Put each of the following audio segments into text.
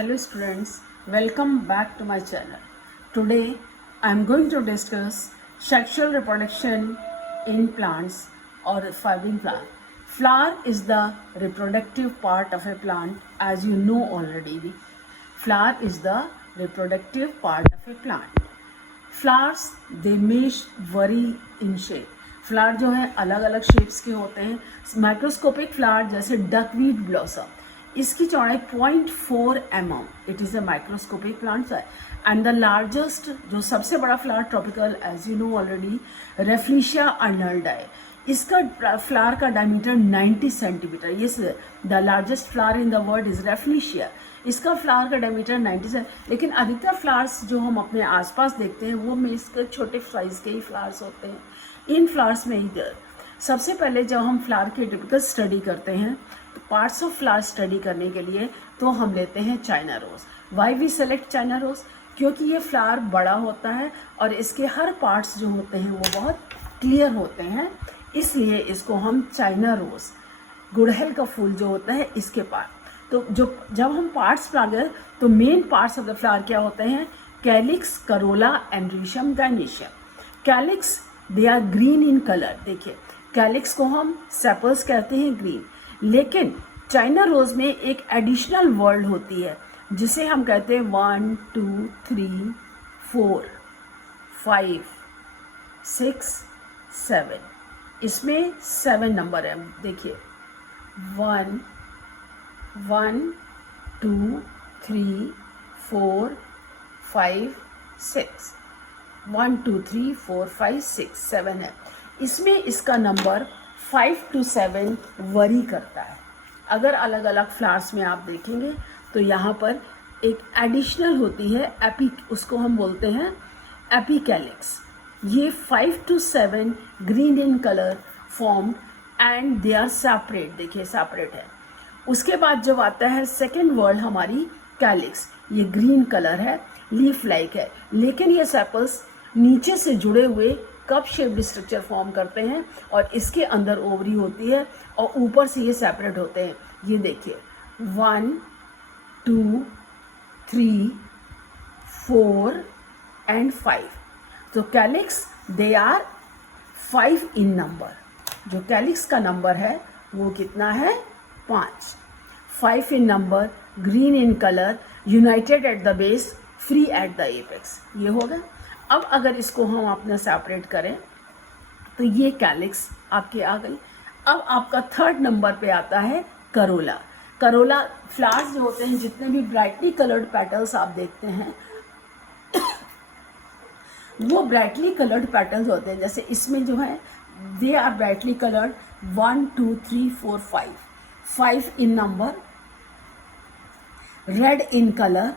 Hello students, welcome back to my channel. Today I am going to discuss sexual reproduction in plants or flowering plant. Flower is the reproductive part of a plant, as you know already. Flower is the reproductive part of a plant. Flowers they may vary in shape. Flower जो है अलग अलग shapes के होते हैं. Microscopic flower जैसे डकवीट blossom, इसकी चौड़ाई 0.4 mm. It is a microscopic plant. And the largest जो सबसे बड़ा flower tropical, as you know already, Rafflesia arnoldii. इसका फ्लावर का डायमीटर 90 सेंटीमीटर. ये the largest flower in the world is Rafflesia. इसका फ्लावर का डायमीटर 90 सेंटीमीटर. लेकिन अधिकतर फ्लावर्स जो हम अपने आसपास देखते हैं वो में इसके छोटे साइज़ के ही फ्लावर्स होते हैं. इन फ्लावर्स में इधर सबसे पहले जब हम फ्लावर की टिपिकल स्टडी करते हैं तो पार्ट्स ऑफ फ्लावर स्टडी करने के लिए तो हम लेते हैं China rose. Why we select China rose? क्योंकि ये फ्लावर बड़ा होता है और इसके हर पार्ट्स जो होते हैं वो बहुत क्लियर होते हैं, इसलिए इसको हम चाइना रोज़, गुड़हल का फूल जो होता है इसके पार्ट. तो जब हम पार्ट्स पर तो main parts of the flower क्या होते हैं? Calyx, corolla and androecium, gynoecium. Calyx they are green in colour. देखिए, कैलिक्स को हम सेपल्स कहते हैं, ग्रीन. लेकिन चाइना रोज़ में एक एडिशनल वर्ड होती है जिसे हम कहते हैं 1 2 3 4 5 6 7. इसमें 7 नंबर है. देखिए 1 1 2 3 4 5 6. 1 2 3 4 5 6 7 है. इसमें इसका नंबर 5 to 7 वरी करता है. अगर अलग अलग फ्लावर्स में आप देखेंगे तो यहाँ पर एक एडिशनल होती है उसको हम बोलते हैं एपिकैलिक्स. ये 5 to 7 green in colour form and they are separate. देखिए सेपरेट है. उसके बाद जब आता है सेकेंड वर्ड हमारी कैलिक्स, ये ग्रीन कलर है, लीफ लाइक है, लेकिन ये सेपल्स नीचे से जुड़े हुए कप शेप्ड स्ट्रक्चर फॉर्म करते हैं और इसके अंदर ओवरी होती है और ऊपर से ये सेपरेट होते हैं. ये देखिए 1 2 3 4 एंड 5. तो calyx they are 5 in number. जो कैलिक्स का नंबर है वो कितना है? 5. 5 in number, green in colour, united at the base, free at the apex. ये होगा. अब अगर इसको हम अपने सेपरेट करें तो ये कैलिक्स आपके आ गई. अब आपका थर्ड नंबर पे आता है करोला. करोला फ्लावर्स जो होते हैं, जितने भी ब्राइटली कलर्ड पेटल्स आप देखते हैं वो ब्राइटली कलर्ड पेटल्स होते हैं. जैसे इसमें जो है they are brightly coloured 1 2 3 4 5. 5 in number, red in colour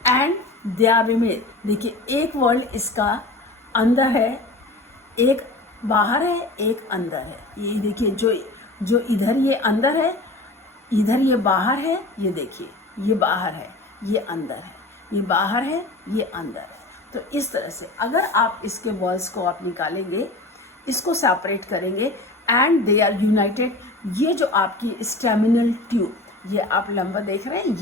and they are remain. देखिए एक वर्ड इसका अंदर है, एक बाहर है, एक अंदर है. ये देखिए जो इधर ये अंदर है, इधर ये बाहर है. ये देखिए ये बाहर है, ये अंदर है, ये बाहर है, ये अंदर है. तो इस तरह से अगर आप इसके वर्ड्स को आप निकालेंगे, इसको सेपरेट करेंगे एंड दे आर यूनाइटेड. ये जो आपकी स्टेमिनल ट्यूब, ये आप लंबा देख रहे हैं,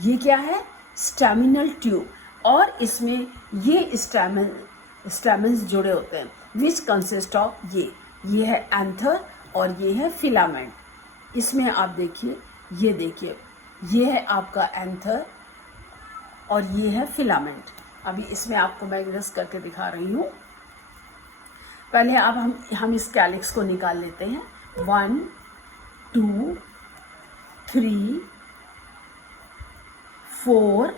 ये क्या है? Staminal tube. और इसमें ये स्टेमिन्स जुड़े होते हैं विच कंसिस्ट ऑफ ये है एंथर और ये है फिलामेंट. इसमें आप देखिए, ये देखिए, ये है आपका एंथर और ये है फिलामेंट. अभी इसमें आपको मैं ग्रेस करके दिखा रही हूँ. पहले अब हम इस कैलिक्स को निकाल लेते हैं. 1 2 3 4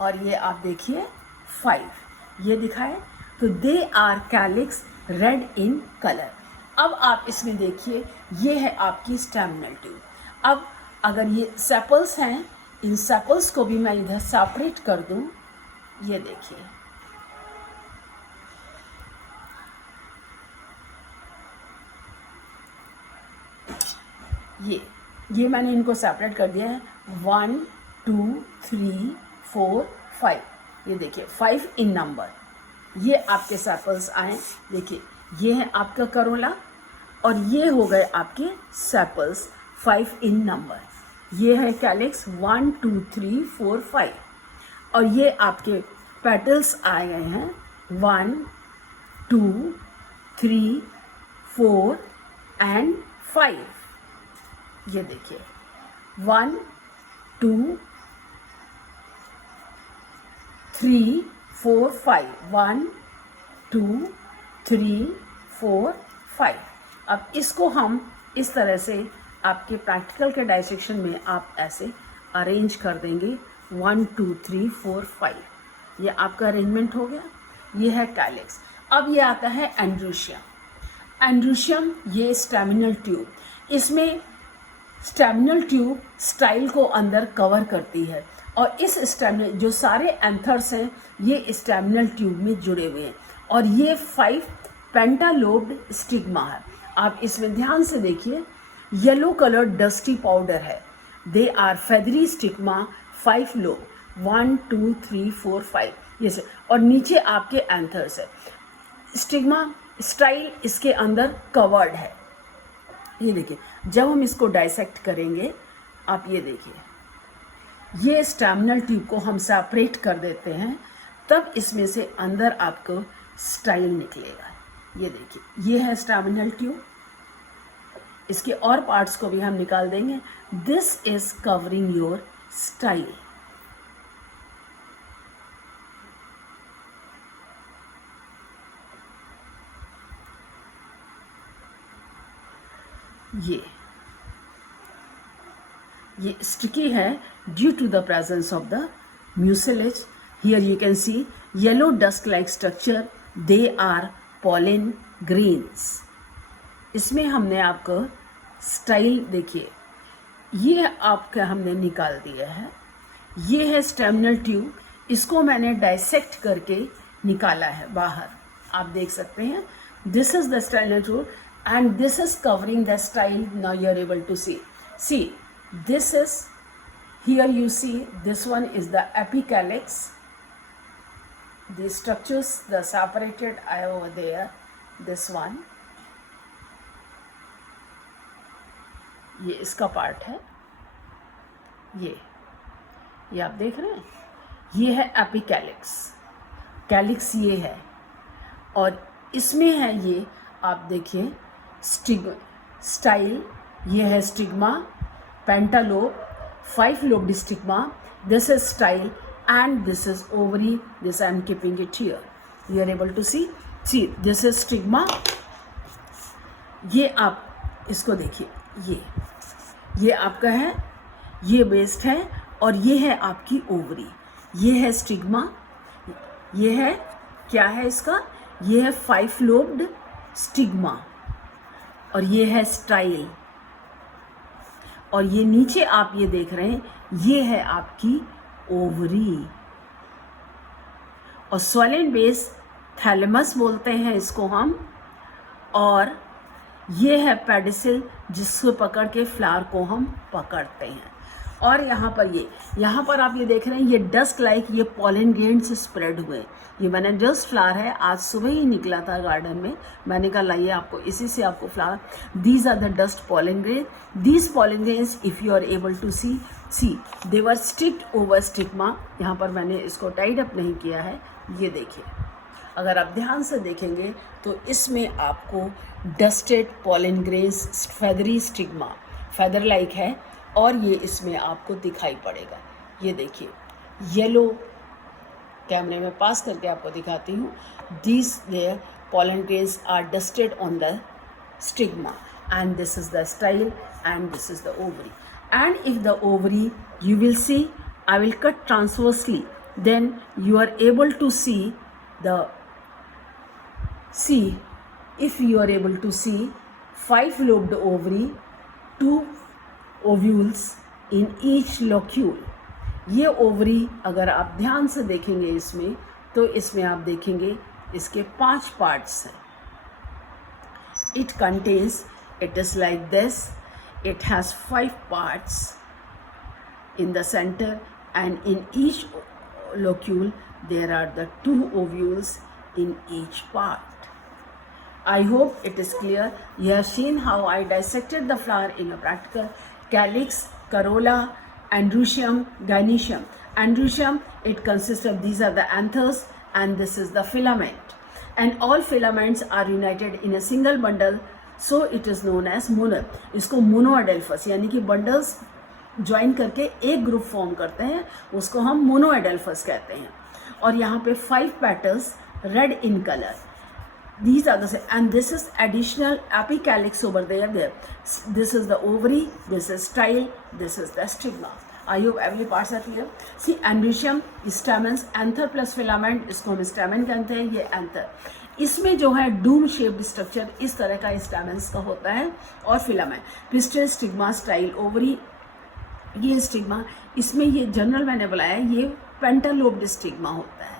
और ये आप देखिए 5. ये दिखाए तो they are calyx red in colour. अब आप इसमें देखिए ये है आपकी स्टेमिनल ट्यूब. अब अगर ये सेपल्स हैं, इन सेपल्स को भी मैं इधर सेपरेट कर दूं. ये देखिए ये मैंने इनको सेपरेट कर दिया है. 1 2 3 4 5. ये देखिए 5 इन नंबर. ये आपके सेपल्स आए. देखिए ये है आपका करोला और ये हो गए आपके सेपल्स 5 इन नंबर. ये है कैलिक्स 1 2 3 4 5 और ये आपके पेटल्स आ गए हैं 1 2 3 4 एंड 5। ये देखिए 1 2 3 4 5 1 2 3 4 5। अब इसको हम इस तरह से आपके प्रैक्टिकल के डायसेक्शन में आप ऐसे अरेंज कर देंगे 1 2 3 4 5। ये आपका अरेंजमेंट हो गया। ये है कैलिक्स। अब ये आता है एंड्रोशियम। एंड्रोशियम ये स्टैमिनल ट्यूब, इसमें स्टैमिनल ट्यूब स्टाइल को अंदर कवर करती है और इस स्टैमिनल जो सारे एंथर्स हैं ये स्टैमिनल ट्यूब में जुड़े हुए हैं और ये 5 पेंटालोब्ड स्टिग्मा है। आप इसमें ध्यान से देखिए, येलो कलर्ड डस्टी पाउडर है। They are feathery stigma 5 lobe 1 2 3 4 5 ये से, और नीचे आपके एंथर्स है। स्टिग्मा स्टाइल इसके अंदर कवर्ड है। ये देखिए, जब हम इसको डाइसेक्ट करेंगे आप ये देखिए, ये स्टैमिनल ट्यूब को हम सेपरेट कर देते हैं, तब इसमें से अंदर आपको स्टाइल निकलेगा। ये देखिए, ये है स्टैमिनल ट्यूब। इसके और पार्ट्स को भी हम निकाल देंगे। This is covering your style. ये स्टिकी है due to the presence of the mucilage. Here you can see yellow dust like structure, they are pollen grains. इसमें हमने आपको स्टाइल देखिए, ये आपका हमने निकाल दिया है। ये है स्टैमिनल ट्यूब, इसको मैंने डाइसेक्ट करके निकाला है बाहर, आप देख सकते हैं। This is the staminal tube and this is covering the style. Now you are able to see this is, here you see this one is the apicalyx. The structures the separated are over there. This one, ये इसका part है। ये आप देख रहे हैं, ये है एपिकैलिक्स। कैलिक्स ये है और इसमें है ये, आप देखिए स्टाइल, ये है stigma, pentalobe, 5 lobed stigma, this is style and this is ovary. This I am keeping it here, you are able to see this is stigma. ये आप इसको देखिए, ये आपका है, ये वेस्ट है और ये है आपकी ओवरी। ये है स्टिग्मा, ये है क्या है इसका, ये है 5 लोब्ड स्टिग्मा और ये है स्टाइल। और ये नीचे आप ये देख रहे हैं, ये है आपकी ओवरी। और स्वैलन बेस थैलेमस बोलते हैं इसको हम, और ये है पेडिसिल जिसको पकड़ के फ्लावर को हम पकड़ते हैं। और यहाँ पर आप ये देख रहे हैं, ये डस्ट लाइक ये पॉलन ग्रेन से स्प्रेड हुए। ये मैंने जस्ट फ्लावर है, आज सुबह ही निकला था गार्डन में, मैंने कहा लाइए आपको इसी से आपको flower. These are the dust pollen grain. These pollen grains if you are able to see they were sticked over stigma. यहाँ पर मैंने इसको टाइड अप नहीं किया है, ये देखिए। अगर आप ध्यान से देखेंगे तो इसमें आपको dusted pollen grains, feathery stigma, feather like है, और ये इसमें आपको दिखाई पड़ेगा। ये देखिए, येलो, कैमरे में पास करके आपको दिखाती हूँ। These there pollen grains are dusted on the stigma, and this is the style and this is the ovary. And if the ovary, you will see, I will cut transversely, then you are able to see if you are able to see 5 lobed ovary, 2 ovules in each locule. ये ovary अगर आप ध्यान से देखेंगे इसमें, तो इसमें आप देखेंगे इसके 5 पार्ट्स हैं. It contains, it is like this, it has 5 parts in the center, and in each locule there are the 2 ovules in each part. I hope it is clear. You have seen how I dissected the flower in a practical. Calyx corolla, androecium, gynoecium. Androecium, it consists of, these are the anthers and this is the filament. And all filaments are united in a single bundle, so it is known as mono. इसको मोनोएडेल्फस यानी कि bundles join करके एक group form करते हैं, उसको हम मोनोएडेल्फस कहते हैं. और यहाँ पे 5 petals red in color. These are the same, and this is additional apicalyx over there. This is the ovary, this is style, this is the stigma. I hope every parts are clear. See, androecium, stamens, anther plus filament, इसको हम stamen कहते हैं, ये anther. इसमें जो है Doom shaped structure इस तरह का स्टैमेंस का होता है, और filament, pistol, stigma, style, ovary, ये स्टिग्मा. इसमें ये जनरल मैंने बुलाया, ये पेंटालोब्ड स्टिग्मा होता है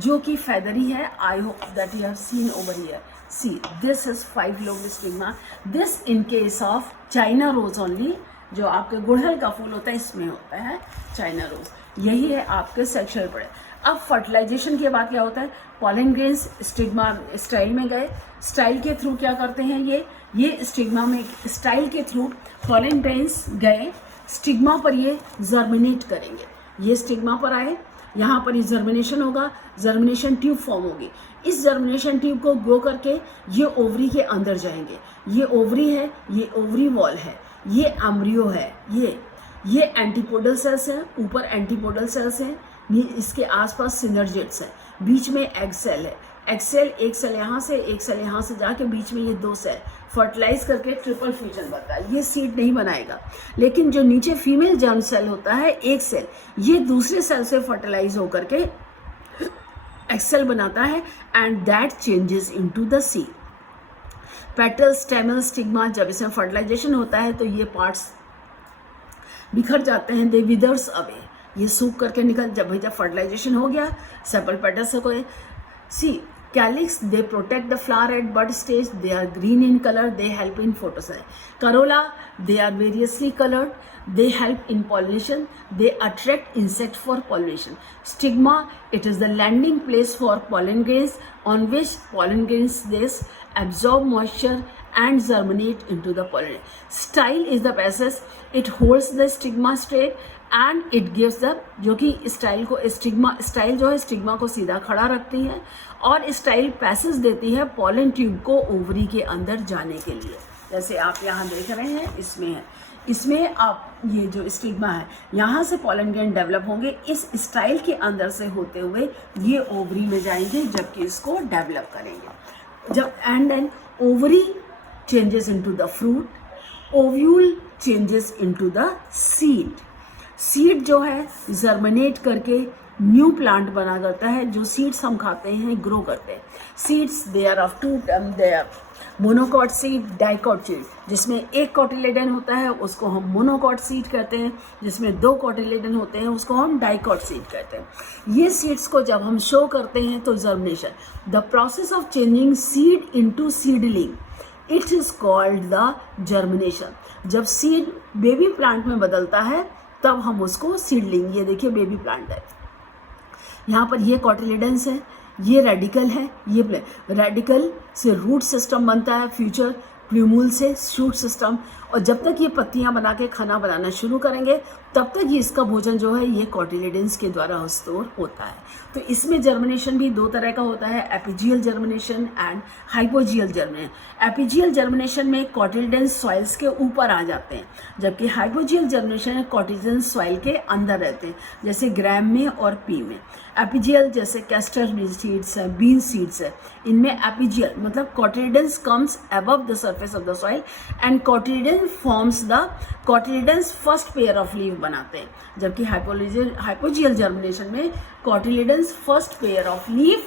जो कि फेदरी है. I hope that you have seen over here. See, this is 5 lobed stigma. This in case of China rose only, जो आपके गुड़हल का फूल होता है इसमें होता है चाइना रोज. यही है आपके सेक्शुअल पड़े. अब फर्टिलाइजेशन के बाद क्या होता है, पॉलन ग्रेन्स स्टिग्मा स्टाइल में गए, स्टाइल के थ्रू क्या करते हैं, ये स्टिग्मा में स्टाइल के थ्रू पॉलन ग्रेन्स गए, स्टिग्मा पर ये जर्मिनेट करेंगे. ये स्टिग्मा पर आए, यहाँ पर ये जर्मिनेशन होगा, जर्मिनेशन ट्यूब फॉर्म होगी. इस जर्मिनेशन ट्यूब को ग्रो करके ये ओवरी के अंदर जाएंगे. ये ओवरी है, ये ओवरी वॉल है, ये एम्ब्रियो है, ये एंटीपोडल सेल्स हैं, ऊपर एंटीपोडल सेल्स हैं, इसके आसपास सिनर्जिड्स है, बीच में एग सेल है. एग सेल, एक सेल यहाँ से, एक सेल यहाँ से जाके बीच में ये 2 सेल फर्टिलाइज करके ट्रिपल फ्यूजन बनता है. ये सीड नहीं बनाएगा, लेकिन जो नीचे फीमेल जर्म सेल होता है, एक सेल, ये दूसरे सेल से फर्टिलाइज होकर के एग सेल बनाता है, and that changes into the seed. Petal, stamen, stigma, जब इसमें फर्टिलाइजेशन होता है तो ये पार्ट्स बिखर जाते हैं, दे विदर्स अवे, ये सूख करके निकल. जब फर्टिलाइजेशन हो गया, सेपल पेटल्स को. सी, calyx, they protect the flower at bud stage, they are green in color, they help in photosynthesis. Corolla, they are variously colored, they help in pollination, they attract insect for pollination. Stigma, it is the landing place for pollen grains on which pollen grains they absorb moisture and germinate into the pollen. Style is the passage, it holds the stigma straight and it gives the, जो कि style को style जो है stigma को सीधा खड़ा रखती है, और स्टाइल पैसेज देती है पॉलन ट्यूब को ओवरी के अंदर जाने के लिए. जैसे आप यहाँ देख रहे हैं, इसमें आप ये जो स्टिग्मा है, यहाँ से पॉलन ग्रेन डेवलप होंगे, इस स्टाइल के अंदर से होते हुए ये ओवरी में जाएंगे, जबकि इसको डेवलप करेंगे. जब and then ovary changes into the fruit, ovule changes into the seed. Seed जो है जर्मिनेट करके न्यू प्लांट बना करता है. जो सीड्स हम खाते हैं, ग्रो करते हैं. Seeds, they are of 2, they are monocot seed, dicot seed. जिसमें एक कॉटिलेडन होता है उसको हम मोनोकॉट सीड कहते हैं, जिसमें 2 कॉटिलेडन होते हैं उसको हम डाइकॉट सीड कहते हैं. ये सीड्स को जब हम शो करते हैं तो germination, the process of changing seed into seedling, it is called the germination. जब सीड बेबी प्लांट में बदलता है तब हम उसको सीडलिंग, ये देखिए बेबी प्लांट है, यहाँ पर ये कॉटिलेडन्स है, ये रेडिकल है, ये रेडिकल से रूट सिस्टम बनता है, फ्यूचर प्लूमूल से शूट सिस्टम, और जब तक ये पत्तियाँ बना के खाना बनाना शुरू करेंगे तब तक ये इसका भोजन जो है ये कॉटिलेडन्स के द्वारा स्टोर होता है. तो इसमें जर्मिनेशन भी 2 तरह का होता है, एपिजियल germination and hypogeal germination. एपिजियल germination में कॉटिलेडन्स सॉइल्स के ऊपर आ जाते हैं, जबकि हाइपोजियल जर्मिनेशन में कॉटिलेडन्स सॉइल के अंदर रहते हैं, जैसे ग्रैम में और पी में. एपिजियल जैसे कैस्टर सीड्स है, बीन सीड्स है, इनमें एपिजियल मतलब cotyledons comes above the surface of the soil and cotyledon forms the cotyledons first pair of leave बनाते हैं, जबकि हाइपोजियल जर्मिनेशन में cotyledons first pair of leave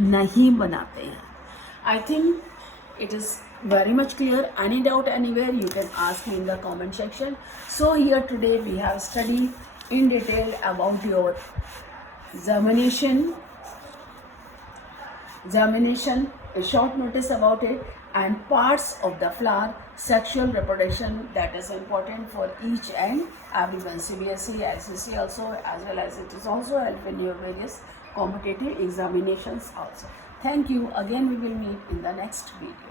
नहीं बनाते हैं. I think it is very much clear. Any doubt anywhere, you can ask me in the comment section. So here today we have studied in detail about your germination, a short notice about it, and parts of the flower, sexual reproduction, that is important for each and everyone, CBSE, ICC also, as well as it is also help in your various competitive examinations also. Thank you. Again we will meet in the next video.